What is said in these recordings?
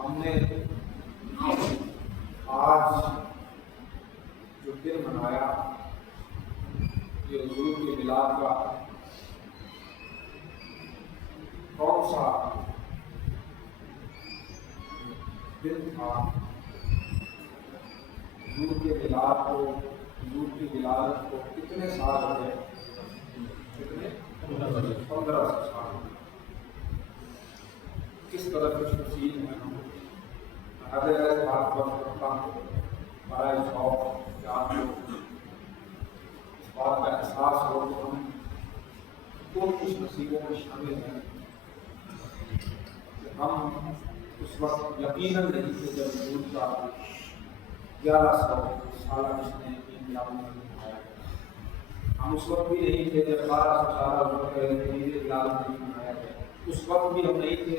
ہم نے آج جو دن منایا یہ حضور کے میلاد کا کون سا دن تھا؟ حضور کے میلاد کو، حضور کی ولادت کو کتنے سال ہو گئے؟ کتنے؟ 1500 سال۔ کس قدر خوش نصیب ہیں ہم۔ اگر ایسے بات کرتا ہوں ہمارا شوق کہ آپ کو اس بات کا احساس ہو کہ ہم کون خوش نصیبوں میں شامل ہیں کہ ہم اس وقت یقیناً نہیں تھے جب حضور کا 1100 سالہ جشن میلاد منایا گیا۔ ہم اس وقت بھی نہیں تھے جب 1200 سالہ عمر کا عید میلاد منایا گیا۔ اس وقت بھی ہم نہیں تھے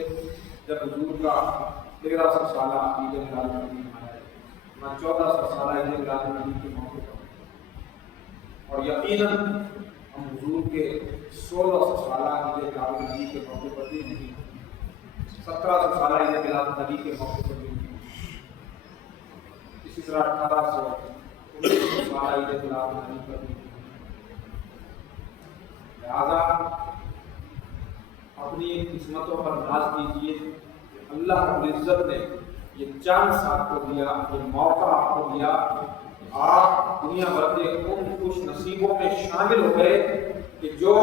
جب حضور کا 1300 سالہ عید میلاد منایا گیا، نہ 1400 سالہ عید میلاد کے موقع پر، اور یقیناً ہم حضور کے 1600 سالہ عید میلاد کے موقع پر بھی نہیں، 1700 سالہ عید میلاد کے موقع پر بھی نہیں، اسی طرح 1800 سالہ عید میلاد پر بھی نہیں۔ لہٰذا اپنی قسمتوں پر ناز کیجیے کہ اللہ رب العزت نے یہ چانس آپ کو دیا، یہ موقع آپ کو دیا، آپ دنیا بھر کے ان خوش نصیبوں میں شامل ہو گئے کہ جو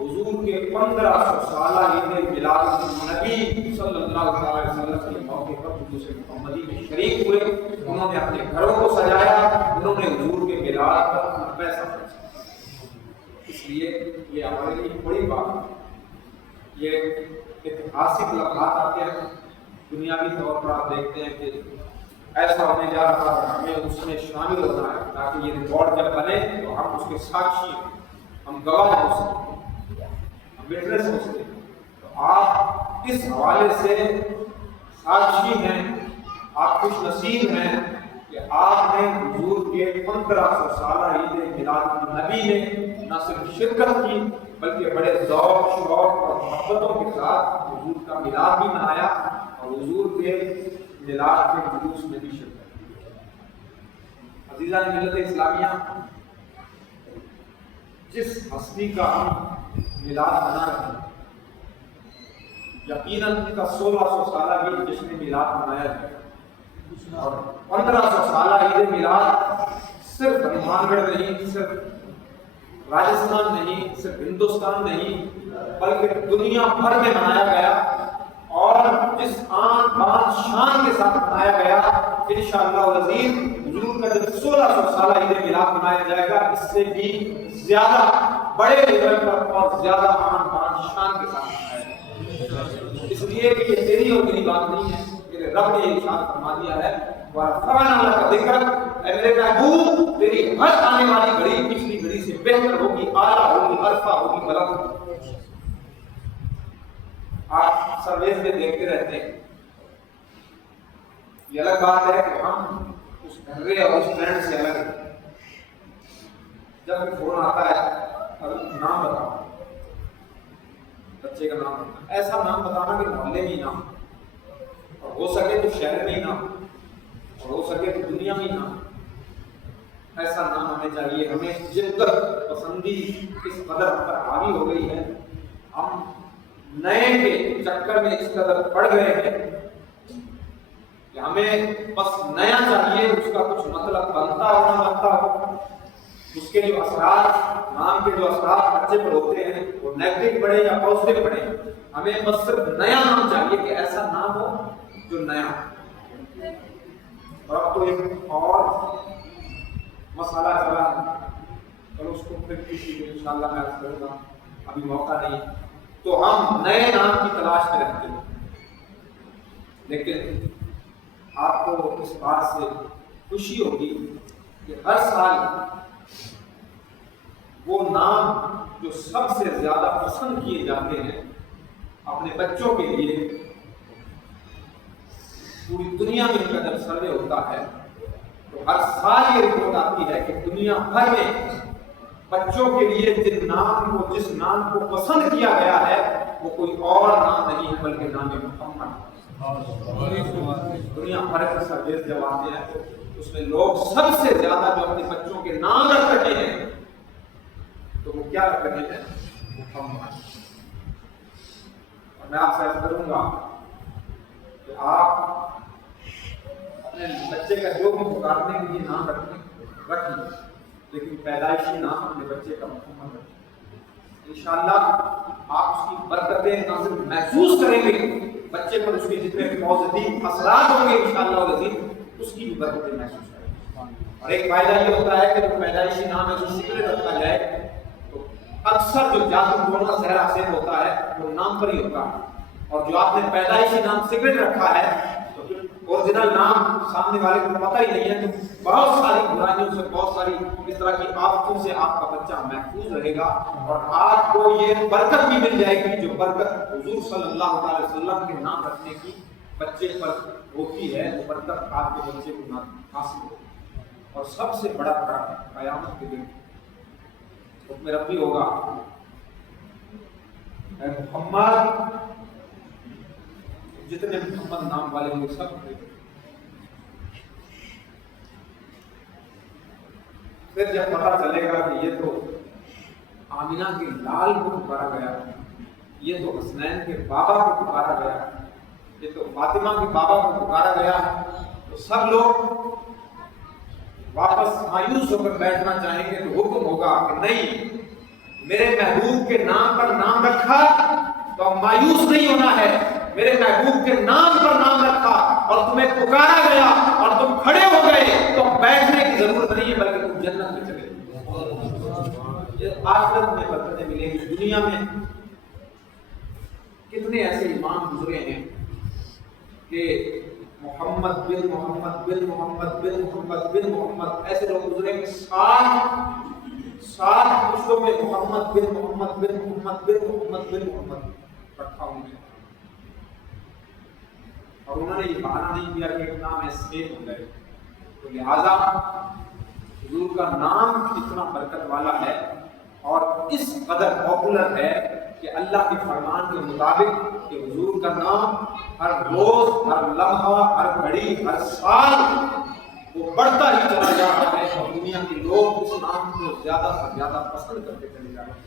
حضور کے 1500 سالہ عید میلاد نبی صلی اللہ علیہ وسلم کے موقع پر حضور محمدی میں شریک ہوئے۔ انہوں نے اپنے گھروں کو سجایا، انہوں نے حضور کے میلاد پر اپنا پیسہ خرچ کیا۔ اس لیے یہ ہمارے لیے بڑی بات ہے۔ یہ ایتہاسک لمحات آتے ہیں، دنیاوی طور پر آپ دیکھتے ہیں کہ ایسا ہونے جا رہا ہے، ہمیں اس میں شامل ہونا ہے تاکہ یہ ریکارڈ جب بنے تو ہم اس کے ساکشی ہیں، ہم گواہ ہو سکیں، ہم وٹنس ہو سکیں۔ تو آپ اس حوالے سے ساکشی ہیں، آپ خوش نصیب ہیں کہ آپ نے حضور کے 1500 سالہ عید میلاد نبی میں نہ صرف شرکت کی بلکہ بڑے ذوق شوق اور محبتوں کے ساتھ حضور کا میلاد بھی منایا اور حضور کے میلاد کے جلوس میں بھی شرکت کی۔ عزیزان ملت اسلامیہ، جس ہستی کا ہم میلاد منا رہے ہیں یقیناً ان کا 1600 سالہ بھی جشن میلاد منایا ہے، اور 1500 سالہ عید میلاد صرف ہنومان گڑھ نہیں، صرف راجستھان نہیں، صرف ہندوستان نہیں بلکہ دنیا بھر میں منایا گیا، اور جس آن بان شان کے ساتھ منایا گیا انشاءاللہ العزیز حضور کا جب 1600 سالہ عید میلاد منایا جائے گا اس سے بھی زیادہ بڑے لیول پر اور زیادہ آن بان شان کے ساتھ منایا جائے گا۔ اس لیے کہ یہ تیری اور میری بات نہیں ہے، میرے رب نے ارشاد فرما دیا ہے وَرَفَعْنَا لَكَ ذِكْرَكَ، اے میرے محبوب تیری ہر آنے والی گھڑی پچھلی گھڑی سے بہتر ہوگی، اعلیٰ ہوگی، عرفہ ہوگی، بلند ہوگی۔ آپ سرویز میں دیکھتے رہتے ہیں، یہ الگ بات ہے کہ ہم اس گھرے اور اس فرینڈ سے الگ ہیں۔ جب فون آتا ہے نام بتاؤ، بچے کا نام بتانا، ایسا نام بتانا کہ محلے میں ہی نہ ہو، اور ہو سکے تو شہر میں ہی نہ ہو، اور ہو سکے تو دنیا میں ہی نہ ہو۔ ایسا نام ہمیں چاہیے۔ ہمیں جدت پسندی اس قدر پر حاوی ہو گئی ہے، ہم نئے کے چکر میں اس قدر پڑ گئے ہیں کہ ہمیں بس نیا چاہیے، اس کا کچھ مطلب بنتا ہو نہ بنتا ہو، اس کے جو اثرات، نام کے جو اثرات بچے پر ہوتے ہیں وہ نیگیٹو پڑے یا پازیٹیو پڑے، ہمیں بس صرف نیا نام چاہیے کہ ایسا نام ہو جو نیا ہو۔ اور اب تو ایک اور مسئلہ چلا ہے، چلو اس کو پھر کسی دن انشاءاللہ میں عرض کروں گا، ابھی موقع نہیں۔ تو ہم نئے نام کی تلاش میں رہتے ہیں، لیکن آپ کو اس بات سے خوشی ہوگی کہ ہر سال وہ نام جو سب سے زیادہ پسند کیے جاتے ہیں اپنے بچوں کے لیے، پوری دنیا میں ان کا جب سروے ہوتا ہے تو ہر سال یہ رپورٹ آتی ہے کہ دنیا بھر میں بچوں کے لیے جس نام کو پسند کیا گیا ہے وہ کوئی اور نام نہیں ہے بلکہ نام محمد۔ دنیا بھر کے سروے جب آتے ہیں تو اس میں لوگ سب سے زیادہ جو اپنے بچوں کے نام رکھ رہے ہیں تو وہ کیا رکھ رہے ہیں؟ محمد۔ اور میں آپ سے عرض کروں گا کہ آپ اپنے بچے کا جو بھی پکارنے کے لیے نام رکھیں، لیکن پیدائشی نام اپنے بچے کا محمد رکھیں۔ انشاءاللہ آپ اس کی برکتیں نہ صرف محسوس کریں گے، بچے پر اس کے جتنے پازیٹیو اثرات ہوں گے انشاءاللہ العزیز اس کی بھی برکتیں محسوس کریں گے۔ اور ایک فائدہ یہ ہوتا ہے کہ جو پیدائشی نام ہے جو سیکرٹ رکھا جائے تو اکثر جو جادو ٹونا سحر حاصل ہوتا ہے وہ نام پر ہی ہوتا ہے، اور جو آپ نے پیدائشی نام سیکرٹ رکھا ہے اوریجنل نام سامنے والے کو پتہ ہی نہیں ہے، تو بہت ساری برائیوں سے، بہت ساری اس طرح کی آفتوں سے آپ کا بچہ محفوظ رہے گا، اور آپ کو یہ برکت بھی مل جائے گی جو برکت حضور صلی اللہ علیہ وسلم کے نام رکھنے کی بچے پر ہوتی ہے، وہ برکت آپ کے بچے کو حاصل ہوگی۔ اور سب سے بڑا فرق قیامت کے دن حکم ربی ہوگا، اے محمد، جتنے محمد نام والے ہوں سب پھر جب پتا چلے گا کہ یہ تو آمینہ کے لال کو پکارا گیا، یہ تو حسنین کے بابا کو پکارا گیا، یہ تو فاطمہ کے بابا کو پکارا گیا، تو سب لوگ واپس مایوس ہو کر بیٹھنا چاہیں گے، تو حکم ہوگا کہ نہیں، میرے محبوب کے نام پر نام رکھا تو مایوس نہیں ہونا ہے، میرے محبوب کے نام پر نام رکھا اور تمہیں پکارا گیا اور تم کھڑے ہو گئے تو بیٹھنے کی ضرورت نہیں ہے بلکہ تم جنت میں چلے گئے۔ یہ آخرت میں برکتیں ملیں گی۔ دنیا میں کتنے ایسے امام گزرے ہیں کہ محمد بن محمد بن محمد بن محمد بن محمد، ایسے لوگ گزرے کہ 60 پشتوں میں محمد بن محمد بن محمد بن محمد بن محمد رکھا ہوں گے، اور انہوں نے یہ بہانہ نہیں کیا کہ نام ایسے ہو گئے، تو لہذا حضور کا نام اتنا برکت والا ہے اور اس قدر پاپولر ہے کہ اللہ کے فرمان کے مطابق کہ حضور کا نام ہر روز، ہر لمحہ، ہر گھڑی، ہر سال وہ بڑھتا ہی چلا جا رہا ہے، اور دنیا کے لوگ اس نام کو زیادہ سے زیادہ پسند کرتے چلے جا رہے ہیں۔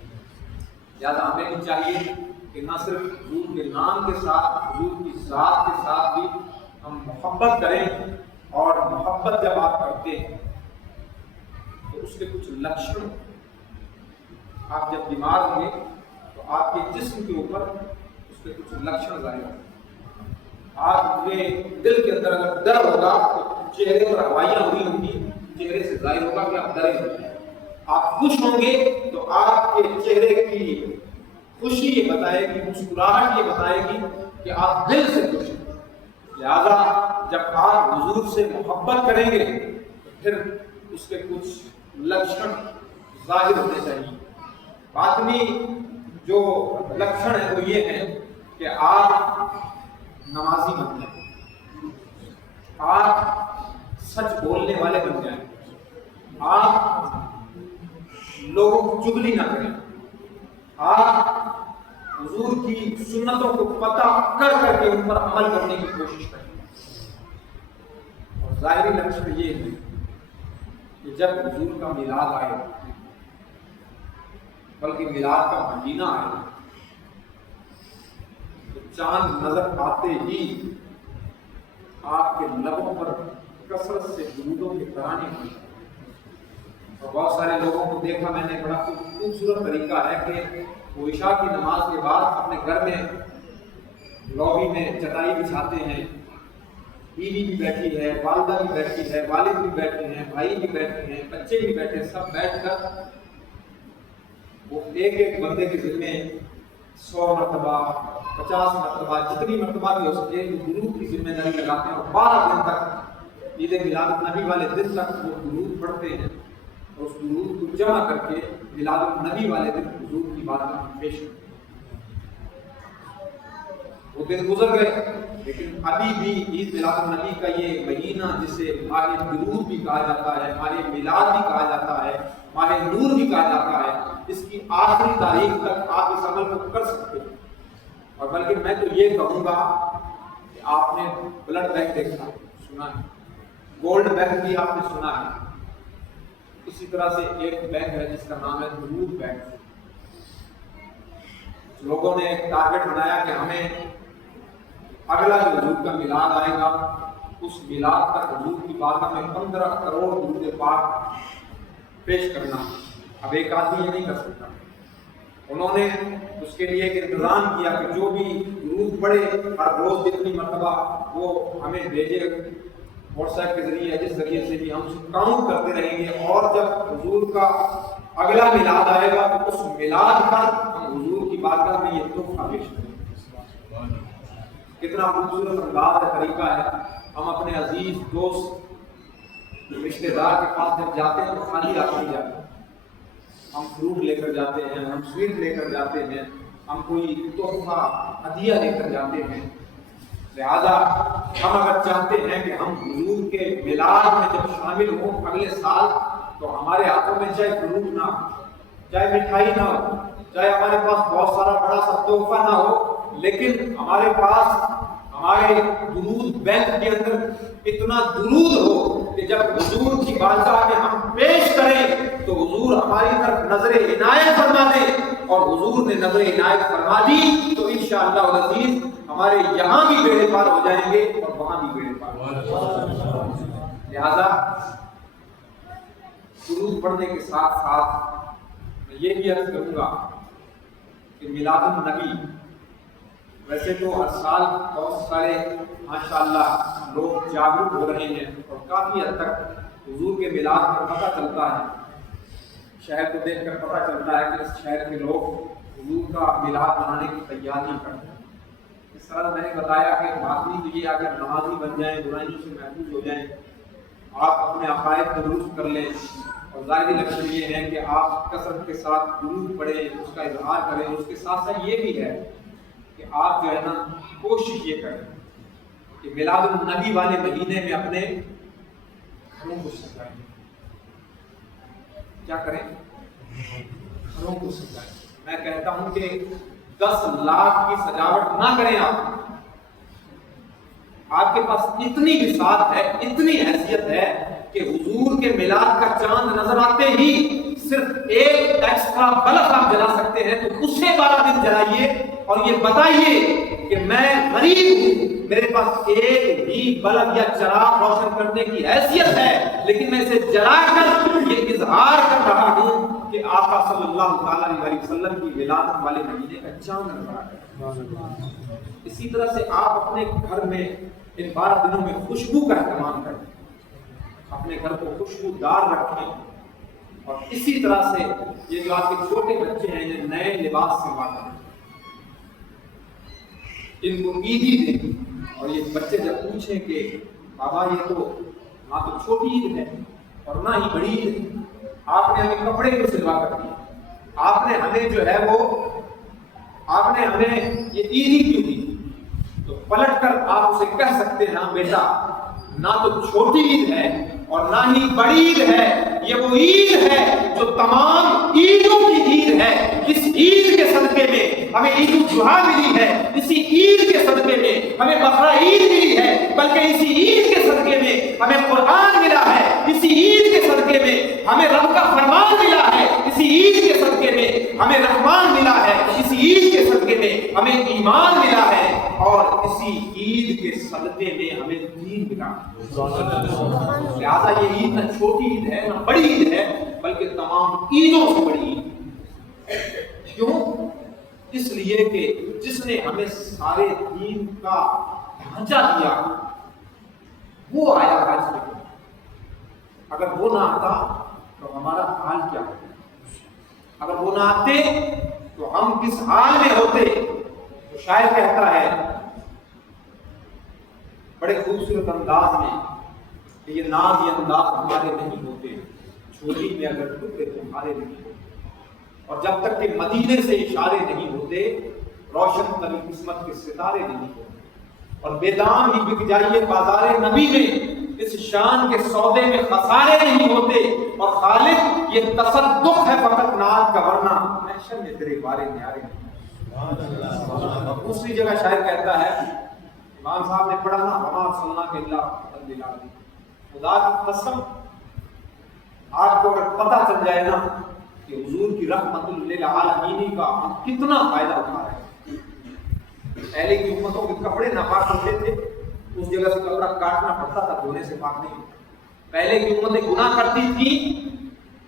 لہٰذا ہمیں بھی چاہیے کہ نہ صرف حضور کے نام کے ساتھ، حضور کی ذات کے ساتھ بھی ہم محبت کریں، اور محبت جب آپ کرتے ہیں تو اس کے کچھ لکشن، آپ جب بیمار ہوں گے تو آپ کے جسم کے اوپر اس کے کچھ لکشن ظاہر ہوں گے۔ آپ کے دل کے اندر اگر ڈر ہوگا تو چہرے پر ہوائیاں ہوئی ہوں گی، چہرے سے ظاہر ہوگا کہ آپ ڈرے ہوئے ہیں۔ آپ خوش ہوں گے تو آپ کے چہرے کی خوشی یہ بتائے گی، مسکراہٹ یہ بتائے گی کہ آپ دل سے خوش ہیں۔ لہذا جب آپ حضور سے محبت کریں گے تو پھر اس کے کچھ لکشن ظاہر ہونے چاہیے۔ باطنی جو لکھن ہے وہ یہ ہے کہ آپ نمازی بن جائیں، آپ سچ بولنے والے بن جائیں، آپ لوگوں کی چغلی نہ کریں، آپ حضور کی سنتوں کو پتہ کر کر کے ان پر عمل کرنے کی کوشش کریں۔ اور ظاہری لکشن یہ ہے کہ جب حضور کا میلاد آئے، بلکہ میلاد کا مہینہ آئے، تو چاند نظر آتے ہی آپ کے لبوں پر کثرت سے درودوں کے ترانے ہوئے۔ اور بہت سارے لوگوں کو دیکھا میں نے، بڑا خوبصورت طریقہ ہے کہ وہ عشاء کی نماز کے بعد اپنے گھر میں لابی میں چٹائی بچھاتے ہیں، بیوی بھی بیٹھی ہے، والدہ بھی بیٹھی ہے، والد بھی بیٹھے ہیں، بھائی بھی بیٹھے ہیں، بچے بھی بیٹھے ہیں، سب بیٹھ کر وہ ایک ایک بندے کے ذمے 100 مرتبہ 50 مرتبہ جتنی مرتبہ بھی ہو سکے وہ درود کی ذمہ داری لگاتے ہیں، اور 12 دن تک عید میلاد النبی والے دن تک وہ درود پڑھتے ہیں، اور اس درود کو جمع کر کے میلاد النبی والے دن حضور کی بارگاہ میں پیش کرتے ہیں۔ وہ دن گزر گئے، لیکن ابھی بھی عید میلاد النبی کا یہ مہینہ جسے ماہ درود بھی کہا جاتا ہے، ماہ میلاد بھی کہا جاتا ہے، ماہ نور بھی کہا جاتا ہے، اس کی آخری تاریخ تک آپ اس عمل کو کر سکتے ہیں۔ اور بلکہ میں تو یہ کہوں گا کہ آپ نے بلڈ بینک دیکھا سنا ہے، گولڈ بینک بھی آپ نے سنا ہے، اسی طرح سے ایک بینک ہے جس کا نام ہے درود بینک۔ لوگوں نے ایک ٹارگٹ بنایا کہ ہمیں اگلا جو حضور کا میلاد آئے گا اس میلاد تک حضور کی بارگاہ میں 15 کروڑ درود پاک پیش کرنا۔ اب ایک آدمی یہ نہیں کر سکتا، انہوں نے اس کے لیے ایک انتظام کیا کہ جو بھی درود پڑھے ہر روز جتنی مرتبہ وہ ہمیں بھیجے واٹس ایپ کے ذریعے، جس ذریعے سے بھی ہم کاؤنٹ کرتے رہیں گے، اور جب حضور کا اگلا میلاد آئے گا تو اس میلاد پر ہم حضور کی بارگاہ میں یہ تحفہ پیش کریں گے۔ کتنا خوبصورت انداز ہے، طریقہ ہے۔ ہم اپنے عزیز دوست رشتے دار کے پاس جب جاتے ہیں تو خالی ہاتھ نہیں جاتے، ہم فروٹ لے کر جاتے ہیں، ہم سویٹ لے کر جاتے ہیں، ہم کوئی تحفہ ہدیہ لے کر جاتے ہیں۔ لہذا ہم اگر چاہتے ہیں کہ ہم حضور کے میلاد میں جب شامل ہوں اگلے سال، تو ہمارے ہاتھوں میں چاہے فروٹ نہ ہو، چاہے مٹھائی نہ ہو، چاہے ہمارے پاس بہت سارا بڑا سا تحفہ نہ ہو، لیکن ہمارے پاس ہمارے درود بینک کے اندر اتنا درود ہو کہ جب حضور کی بارگاہ میں ہم پیش کریں تو حضور ہماری طرف نظر عنایت فرما دے، اور حضور نے نظر عنایت فرما دی تو انشاءاللہ العزیز ہمارے یہاں بھی بیڑے پار ہو جائیں گے اور وہاں بھی بیڑے پار ہو جائیں گے۔ لہذا درود پڑھنے کے ساتھ ساتھ میں یہ بھی عرض کروں گا کہ میلاد النبی ویسے تو ہر سال بہت سارے ماشاءاللہ لوگ جاگرک ہو رہے ہیں، اور کافی حد تک حضور کے میلاد کا پتہ چلتا ہے، شہر کو دیکھ کر پتہ چلتا ہے کہ اس شہر کے لوگ حضور کا میلاد منانے کی تیاری کرتے ہیں۔ اس طرح میں نے بتایا کہ باطنی تو یہ اگر نمازی بن جائیں، برائیوں سے محفوظ ہو جائیں، آپ اپنے عقائد کو درست کر لیں، اور ظاہری لکشن یہ ہے کہ آپ کثرت کے ساتھ درود پڑھیں، اس کا اظہار کریں، اس کے ساتھ ساتھ یہ بھی ہے کہ آپ جو ہے نا کوشش یہ کریں کہ میلاد النبی والے مہینے میں اپنے گھروں کو سجائیں۔ کیا کریں؟ گھروں کو سجائیں۔ میں کہتا ہوں کہ 10 لاکھ کی سجاوٹ نہ کریں، آپ کے پاس اتنی وسعت ہے، اتنی حیثیت ہے کہ حضور کے میلاد کا چاند نظر آتے ہی صرف ایک ایکسٹرا بلب آپ جلا سکتے ہیں، تو اسے 12 دن جلائیے اور یہ بتائیے کہ میں غریب ہوں، میرے پاس ایک بھی بلب یا چراغ روشن کرنے کی حیثیت ہے، لیکن میں اسے جلا کر یہ اظہار کر رہا ہوں کہ آقا صلی اللہ تعالی علیہ وسلم کی ولادت والے مہینے کا چاند نظر آ ہے۔ اسی طرح سے آپ اپنے گھر میں ان 12 دنوں میں خوشبو کا اہتمام کریں، اپنے گھر کو خوشبودار رکھیں، اور اسی طرح سے یہ جو آپ کے چھوٹے بچے ہیں یہ نئے لباس سے باتیں ان کو عیدی دیں، اور یہ بچے جب پوچھیں کہ بابا یہ تو نہ تو چھوٹی عید ہے اور نہ ہی بڑی عید ہے، آپ نے ہمیں کپڑے کیوں سلوا کر دیے؟ آپ نے ہمیں جو ہے وہ آپ نے ہمیں یہ عید ہی کیوں دی؟ تو پلٹ کر آپ اسے کہہ سکتے ہیں، ہاں بیٹا، نہ تو چھوٹی عید ہے اور نہ ہی بڑی عید ہے، یہ وہ عید ہے جو تمام عیدوں کی عید ہے۔ اس عید کے صدقے میں ہمیں عید الاضحیٰ ملی ہے، اسی عید کے صدقے میں ہمیں بقرہ عید ملی ہے، بلکہ اسی عید کے صدقے میں ہمیں قرآن ملا ہے، اسی عید کے صدقے میں ہمیں رب کا فرمان ملا ہے، اسی عید کے صدقے میں ہمیں رحمان ملا ہے، اسی عید کے صدقے میں ہمیں ایمان ملا ہے، اور اسی عید کے صدقے میں ہمیں دین ملا ہے۔ لہٰذا یہ عید نہ چھوٹی عید ہے نہ بڑی عید ہے، بلکہ تمام عیدوں سے بڑی عید ہے۔ کیوں؟ اس لیے کہ جس نے ہمیں سارے دین کا ڈھانچہ دیا وہ آیا آج تک۔ اگر وہ نہ آتا تو ہمارا حال کیا ہوتا؟ اگر وہ نہ آتے تو ہم کس حال میں ہوتے؟ تو شاعر کہتا ہے بڑے خوبصورت انداز میں کہ یہ ناز یہ انداز ہمارے نہیں ہوتے، چولی میں اگر ٹکڑے تمہارے نہیں ہوتے، اور جب تک کہ مدینے سے اشارے نہیں ہوتے روشن تری قسمت کے ستارے نہیں ہوتے، اور بے دام ہی بک جائیے بازار نبی میں، اس شان کے سودے میں خسارے نہیں ہوتے، اور خالق یہ تصدق ہے فقط ناز کا، ورنہ محشر میں تیرے بارے نیارے نہیں۔ اور دوسری جگہ شاعر کہتا ہے، امام صاحب نے پڑھا نا، وما ارسلناک الا رحمۃ للعالمین، خدا کی قسم آپ کو اگر پتہ چل جائے نا کہ حضور کی رحمت للعالمین کا ہم کتنا فائدہ اٹھا رہے ہیں۔ پہلے کی امتوں کے کپڑے ناپاک ہوتے تھے، اس جگہ سے کپڑا کاٹنا پڑتا تھا، دھونے سے پاک نہیں ہوتا۔ پہلے کی امتیں گناہ کرتی تھی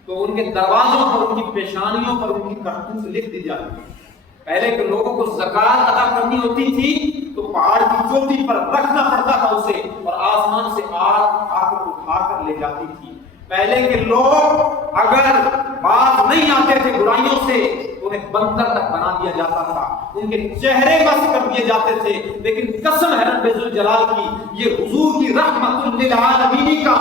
تو ان کے دروازوں پر، ان کی پیشانیوں پر ان کی کرتوت لکھ دی جاتی تھی۔ پہلے کے لوگوں کو زکات ادا کرنی ہوتی تھی تو پہاڑ کی چوٹی پر رکھنا پڑتا تھا اسے، اور آسمان سے آگ آ کر اٹھا کر لے جاتی تھی۔ پہلے کے لوگ اگر باز نہیں آتے تھے برائیوں سے تو انہیں بندر تک بنا دیا جاتا تھا، ان کے چہرے بس کر دیے جاتے تھے، لیکن قسم ہے رب ذوالجلال کی، یہ حضور کی رحمت للعالمین کا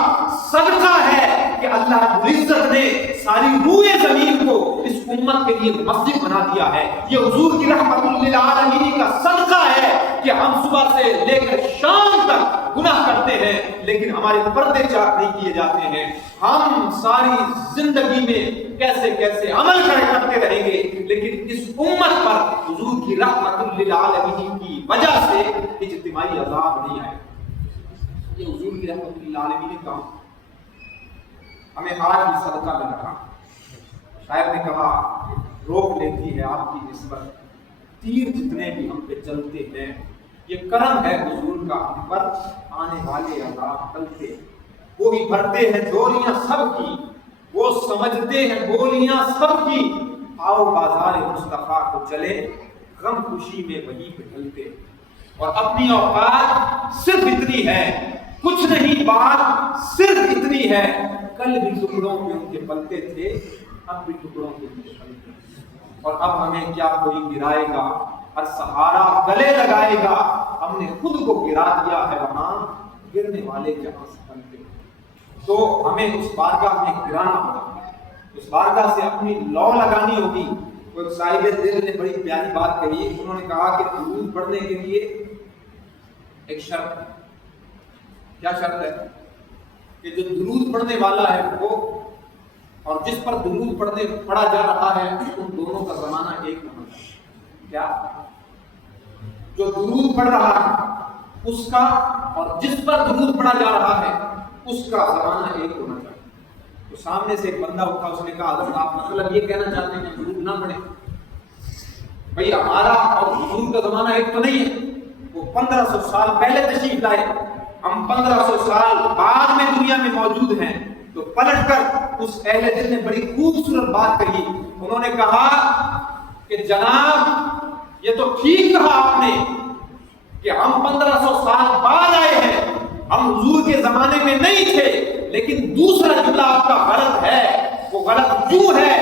صدقہ ہے کہ اللہ رب العزت نے ساری روئے زمین کو اس امت کے لیے مسجد بنا دیا ہے۔ یہ حضور کی رحمت للعالمین کا صدقہ ہے کہ ہم صبح سے لے کر شام تک گناہ کرتے ہیں لیکن ہمارے پردے چاک نہیں کیے جاتے ہیں۔ ہم ساری زندگی میں کیسے کیسے عمل کرتے رہیں گے، لیکن اس امت پر حضور کی رحمت للعالمین کی وجہ سے اجتماعی عذاب نہیں آئے۔ یہ حضور کی رحمت للعالمین کا ہمیں آج بھی صدقہ مل رہا۔ شاعر نے کہا روک لیتی ہے آپ کی نسبت تیر جتنے بھی ہم پہ چلتے ہیں، یہ کرم ہے حضور کا ہم پر، آنے والے عذاب ٹلتے، وہی بھرتے ہیں جولیاں سب کی، وہ سمجھتے ہیں بولیاں سب کی، آؤ بازار مصطفیٰ کو چلے، غم خوشی میں وہی پہ ڈلتے، اور اپنی اوقات صرف اتنی ہے، کچھ نہیں بات صرف اتنی ہے، کل بھی ٹکڑوں میں ان کے پلتے تھے، اب بھی ٹکڑوں کے ان کے پلتے، اور اب ہمیں کیا کوئی گرائے گا، ہر سہارا گلے لگائے گا، ہم نے خود کو گرا دیا ہے وہاں گرنے والے جہاں سے پلتے۔ تو ہمیں اس بارگاہ میں گرانا ہوگا، اس بارگاہ سے اپنی لو لگانی ہوگی۔ کوئی صاحب دل نے بڑی پیاری بات کہی، انہوں نے کہا کہ درود پڑھنے کے لیے ایک شرط ہے۔ کیا شرط ہے؟ کہ جو درود پڑھنے والا ہے وہ اور جس پر درود پڑھا جا رہا ہے ان دونوں کا زمانہ ایک نہ ہونا چاہیے۔ کیا؟ جو درود پڑھ رہا ہے اس کا اور جس پر درود پڑھا جا رہا ہے اس کا زمانہ ایک ہونا چاہیے۔ تو سامنے سے ایک بندہ اٹھا، اس نے کہا حضرت آپ مطلب یہ کہنا چاہتے ہیں کہ درود نہ پڑھیں؟ بھئی ہمارا اور حضور کا زمانہ ایک تو نہیں ہے، وہ 1500 سال پہلے تشریف لائے، ہم 1500 سال بعد میں دنیا میں موجود ہیں۔ تو پلٹ کر اس اہل دل نے بڑی خوبصورت بات کہی، انہوں نے کہا کہ جناب یہ تو ٹھیک کہا آپ نے کہ ہم 1500 سال بعد آئے ہیں، ہم حضور کے زمانے میں نہیں تھے، لیکن دوسرا جملہ آپ کا غلط ہے۔ وہ غلط یوں ہے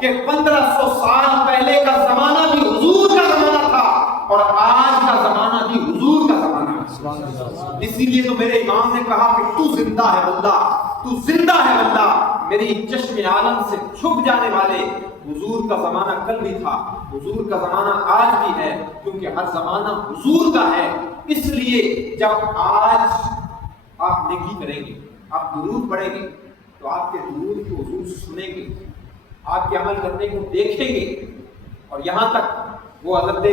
کہ 1500 سال پہلے کا زمانہ بھی حضور کا زمانہ تھا اور آج کا زمانہ بھی حضور کا زمانہ ہے۔ اسی لیے تو میرے امام نے کہا کہ تو زندہ ہے بندہ، تو زندہ ہے بندہ، میری چشم عالم سے چھپ جانے والے حضور کا زمانہ کل بھی تھا، حضور کا زمانہ آج بھی ہے، کیونکہ ہر زمانہ حضور کا ہے۔ اس لیے جب آج آپ نیکی کریں گے، آپ درود پڑھیں گے، تو آپ کے درود کو حضور سنیں گے، آپ کے عمل کرنے کو دیکھیں گے۔ اور یہاں تک وہ حضرت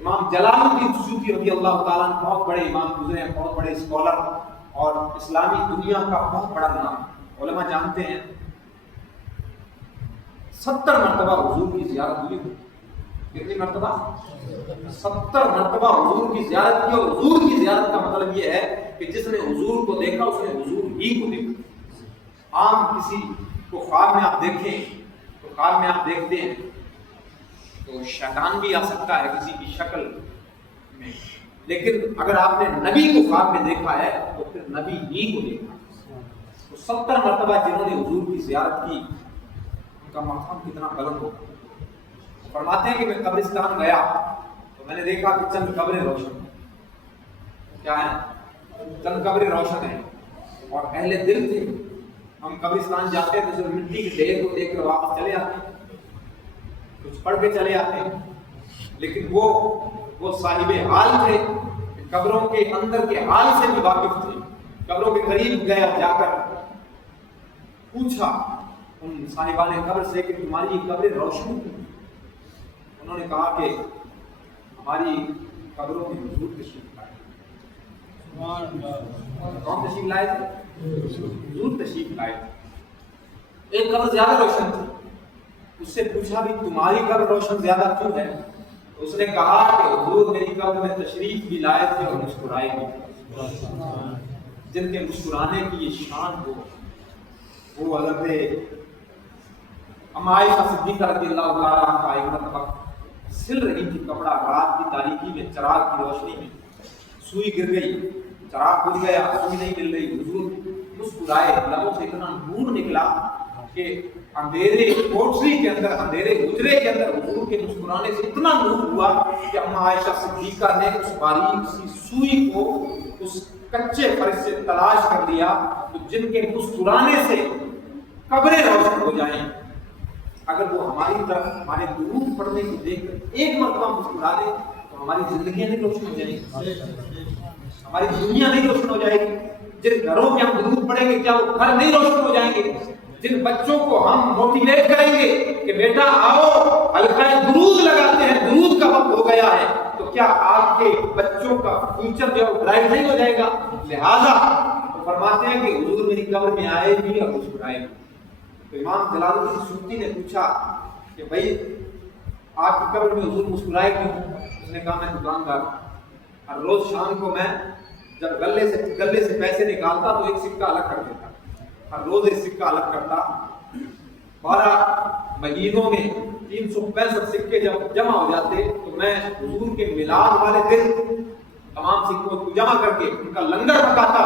امام جلال الدین سیوطی رضی اللہ تعالیٰ عنہ بہت بڑے امام گزرے ہیں، بہت بڑے اسکالر اور اسلامی دنیا کا بہت بڑا نام، علماء جانتے ہیں 70 مرتبہ حضور کی زیارت ہوئی۔ کتنی مرتبہ؟ 70 مرتبہ حضور کی زیارت کی۔ اور حضور کی زیارت کا مطلب یہ ہے کہ جس نے حضور کو دیکھا اس نے حضور ہی کو دیکھا۔ عام کسی کو خواب میں آپ دیکھیں تو خواب میں آپ دیکھتے ہیں تو شیطان بھی آ سکتا ہے کسی کی شکل میں، لیکن اگر آپ نے نبی کو خواب میں دیکھا ہے تو پھر نبی ہی کو دیکھا۔ تو 70 مرتبہ جنہوں نے حضور کی زیارت کی ان کا مقام کتنا بلند ہوگا۔ فرماتے ہیں کہ میں قبرستان گیا تو میں نے دیکھا کہ چند قبریں روشن ہیں۔ کیا ہے؟ چند قبریں روشن ہیں اور اہل دل تھے۔ ہم قبرستان جاتے ہیں تو صرف مٹی کے ڈھیر کو دیکھ کر واپس چلے آتے ہیں، کچھ پڑھ کے چلے آتے ہیں، لیکن وہ صاحب حال تھے، قبروں کے اندر کے حال سے بھی واقف تھے۔ قبروں کے قریب گیا، جا کر پوچھا ان صاحبان قبر سے کہ تمہاری یہ قبریں روشن تھیں؟ انہوں نے کہا کہ ہماری قبروں میں حضور تشریف لائے۔ کون تشریف لائے تھے؟ حضور تشریف لائے تھے۔ ایک قبر زیادہ روشن تھی، اس سے پوچھا بھی تمہاری قبر روشن زیادہ کیوں ہے؟ اس نے کہا کہ حضور میری قبر میں تشریف بھی لائے تھے اور مسکرائے بھی۔ جن کے مسکرانے کی یہ شان ہو وہ حضرت اما عائشہ صدیقہ رضی اللہ تعالیٰ عنہا ایک مرتبہ سل رہی تھی کپڑا، رات کی تاریکی میں چراغ کی روشنی میں سوئی گر گئی، چراغ بجھ گیا، سوئی نہیں مل رہی، حضور مسکرائے، لبوں سے اتنا نور نکلا کہ اندھیرے کوٹری کے اندر، اندھیرے حجرے کے اندر حضور کے مسکرانے سے اتنا نور ہوا کہ اما عائشہ صدیقہ نے اس باریک سی سوئی کو اس کچے فرش سے تلاش کر لیا تو جن کے مسکرانے سے قبریں روشن ہو جائیں۔ اگر وہ ہماری طرف ہمارے درود پڑھنے کو دیکھ کر ایک مرتبہ مسکرا دے تو ہماری زندگیاں نہیں روشن ہو جائیں گی، ہماری دنیا نہیں روشن ہو جائے گی۔ جن گھروں میں ہم درود پڑھیں گے کیا وہ گھر نہیں روشن ہو جائیں گے؟ جن بچوں کو ہم موٹیویٹ کریں گے کہ بیٹا آؤ حلقہ درود لگاتے ہیں، درود کا وقت ہو گیا ہے، تو کیا آپ کے بچوں کا فیوچر جو برائٹ نہیں ہو جائے گا؟ لہذا فرماتے ہیں کہ حضور میری قبر میں آئے بھی اور مسکرائے بھی۔ تو امام جلال الدین سیوطی نے پوچھا کہ بھائی آپ کی قبر میں حضور مسکرائے کیوں؟ اس نے کہا میں دکاندار ہوں، ہر روز شام کو میں جب گلے سے پیسے نکالتا تو ایک سکہ الگ کر دیتا، ہر روز ایک سکہ الگ کرتا، 12 مہینوں میں 365 سکے جب جمع ہو جاتے تو میں حضور کے میلاد والے دن تمام سکوں کو جمع کر کے ان کا لنگر پکاتا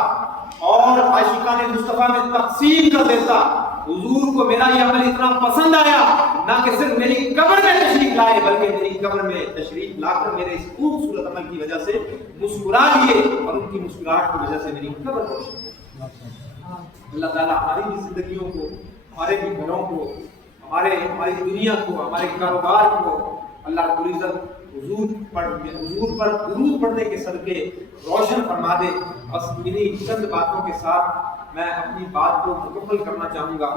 اور عاشقان مصطفیٰ میں تقسیم کر دیتا۔ حضور کو میرا یہ عمل اتنا پسند آیا نہ کہ صرف میری قبر میں تشریف لائے بلکہ میری قبر میں تشریف لا کر میرے اس خوبصورت عمل کی وجہ سے مسکرا دیے اور ان کی مسکراہٹ کی وجہ سے میری قبر روشن ہوئی۔ اللہ تعالیٰ ہماری بھی زندگیوں کو، ہمارے بھی گھروں کو، ہماری دنیا کو، ہمارے کاروبار کو اللہ رب العزت حضور پر درود پڑھنے کے صدقے روشن فرما دے۔ بس انہی چند باتوں کے ساتھ میں اپنی بات کو مکمل کرنا چاہوں گا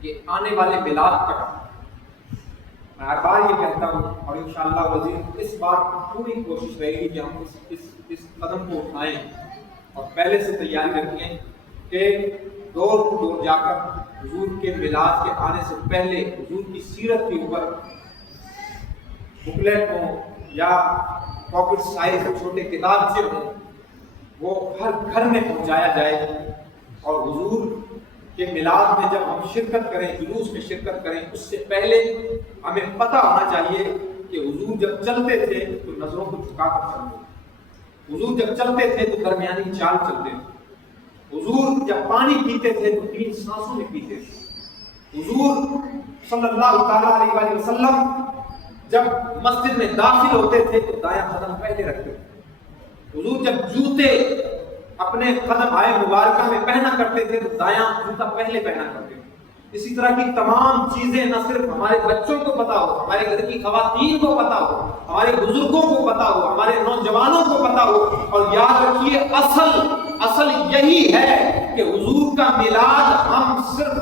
کہ آنے والے میلاد تک میں ہر بار یہ کہتا ہوں اور انشاءاللہ العزیز اس بار پوری کوشش رہے گی کہ ہم اس قدم کو اٹھائیں اور پہلے سے تیاری رکھیں کہ دور کو دور جا کر حضور کے میلاد کے آنے سے پہلے حضور کی سیرت کے اوپر بکلیٹ ہوں یا پاکٹ سائز چھوٹے کتابچے ہوں، وہ ہر گھر میں پہنچایا جائے اور حضور کے میلاد میں جب ہم شرکت کریں، جلوس میں شرکت کریں، اس سے پہلے ہمیں پتہ ہونا چاہیے کہ حضور جب چلتے تھے تو نظروں کو جھکا کر چلتے، حضور جب چلتے تھے تو درمیانی چال چلتے تھے، حضور جب پانی پیتے تھے تو 3 سانسوں میں پیتے تھے، حضور صلی اللہ تعالیٰ علیہ وآلہ وسلم جب مسجد میں داخل ہوتے تھے تو دایاں قدم پہلے رکھتے تھے، حضور جب جوتے اپنے قدم آئے مبارکہ میں پہنا کرتے تھے تو دایاں جوتا پہلے پہنا کرتے تھے۔ اسی طرح کی تمام چیزیں نہ صرف ہمارے بچوں کو پتا ہو، ہمارے گھر کی خواتین کو پتا ہو، ہمارے بزرگوں کو پتا ہو، ہمارے نوجوانوں کو پتا ہو، اور یاد رکھیے اصل یہی ہے کہ حضور کا میلاد ہم صرف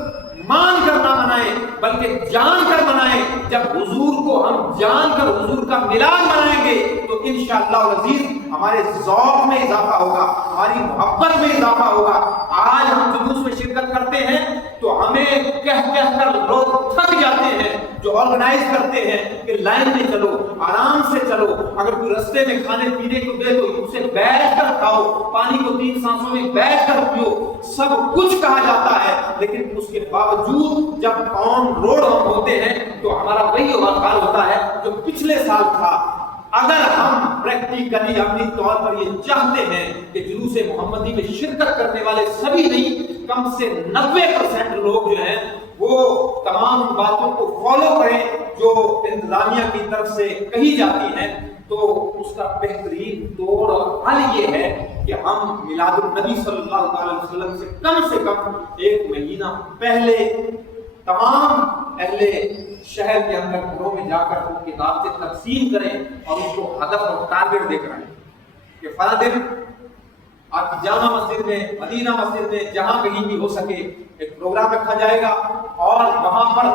مان کر نہ منائیں بلکہ جان کر منائیں۔ جب حضور کو ہم جان کر حضور کا میلاد منائیں گے تو انشاءاللہ العزیز ہمارے ذوق میں اضافہ ہوگا، ہماری محبت میں اضافہ ہوگا۔ آج ہم جلوس میں شرکت کرتے ہیں تو ہمیں کہہ کر لوگ تھک جاتے ہیں جو آرگنائز کرتے ہیں کہ لائن میں چلو، آرام سے چلو، اگر کوئی رستے میں کھانے پینے کو دے تو اسے بیٹھ کر کھاؤ، پانی کو 3 سانسوں میں بیٹھ کر پیو، سب کچھ کہا جاتا ہے، لیکن اس کے باوجود جب آن روڈ ہم ہوتے ہیں تو ہمارا وہی حال ہوتا ہے جو پچھلے سال تھا۔ اگر ہم پریکٹیکلی اپنی طور پر یہ چاہتے ہیں کہ جلوس محمدی میں شرکت کرنے والے سبھی نہیں، کم سے 90% لوگ جو ہیں وہ تمام باتوں کو فالو کریں جو انتظامیہ کی طرف سے کہی جاتی ہیں، تو اس کا بہترین طور اور حل یہ ہے کہ ہم میلاد النبی صلی اللہ علیہ وسلم سے کم 1 مہینہ پہلے تمام اہل شہر کے اندر گھروں میں جا کر وہ کتاب سے تقسیم کریں اور اس کو ہدف اور ٹارگٹ دے کر آئیں کہ فلاں دن آپ کی جامع مسجد میں، مدینہ مسجد میں، جہاں کہیں بھی ہو سکے ایک پروگرام رکھا جائے گا اور وہاں پر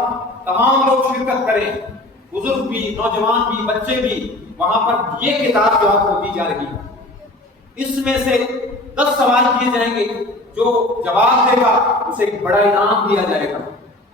تمام لوگ شرکت کریں، بزرگ بھی، نوجوان بھی، بچے بھی۔ وہاں پر یہ کتاب جو آپ کو دی جا رہی ہے، اس میں سے 10 سوال کیے جائیں گے، جو جواب دے گا اسے ایک بڑا انعام دیا جائے گا۔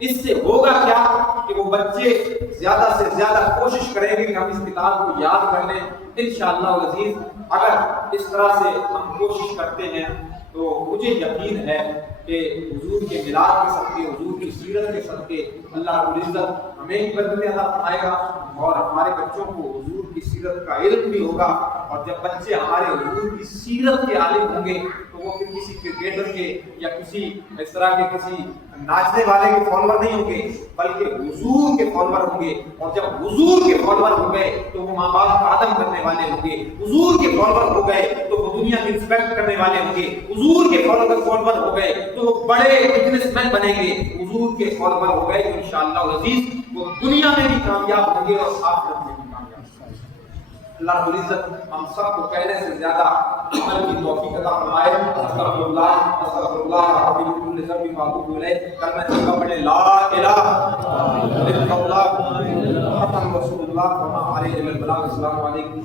اس سے ہوگا کیا کہ وہ بچے زیادہ سے زیادہ کوشش کریں گے کہ ہم اس کتاب کو یاد کر لیں۔ انشاءاللہ العزیز اگر اس طرح سے ہم کوشش کرتے ہیں تو مجھے یقین ہے کہ حضور کے میلاد کے صدقے، حضور کی سیرت کے صدقے اللہ رب العزت ہمیں بھی برکتیں عطا فرمائے گا اور ہمارے بچوں کو حضور کی سیرت کا علم بھی ہوگا، اور جب بچے ہمارے حضور کی سیرت کے عالم ہوں گے تو وہ پھر کسی کرکٹر کے یا کسی اس طرح کے کسی ناچنے والے کے فالوور نہیں ہوں گے بلکہ حضور کے فالوور ہوں گے، اور جب حضور کے فالوور ہو گئے تو وہ ماں باپ کا عدم کرنے والے ہوں گے، حضور کے فالوور ہو گئے تو وہ دنیا کی رسپیکٹ کرنے والے ہوں گے، حضور کے فالوور ہو گئے تو وہ بڑے بزنس مین بنیں گے، حضور کے فالوور ہو گئے تو انشاءاللہ العزیز وہ دنیا میں بھی کامیاب ہوں گے اور آخرت میں بھی کامیاب ہوں گے۔ اللہ رب العزت ہم سب کو کہنے سے زیادہ عمل کی توفیق عطا فرمائے۔ استغفر اللہ ربی من کل ذنب واتوب الیہ۔ کلمہ طیبہ پڑھیں، لا الہ الا اللہ محمد رسول اللہ وما علیہ الا البلاغ۔ السلام علیکم۔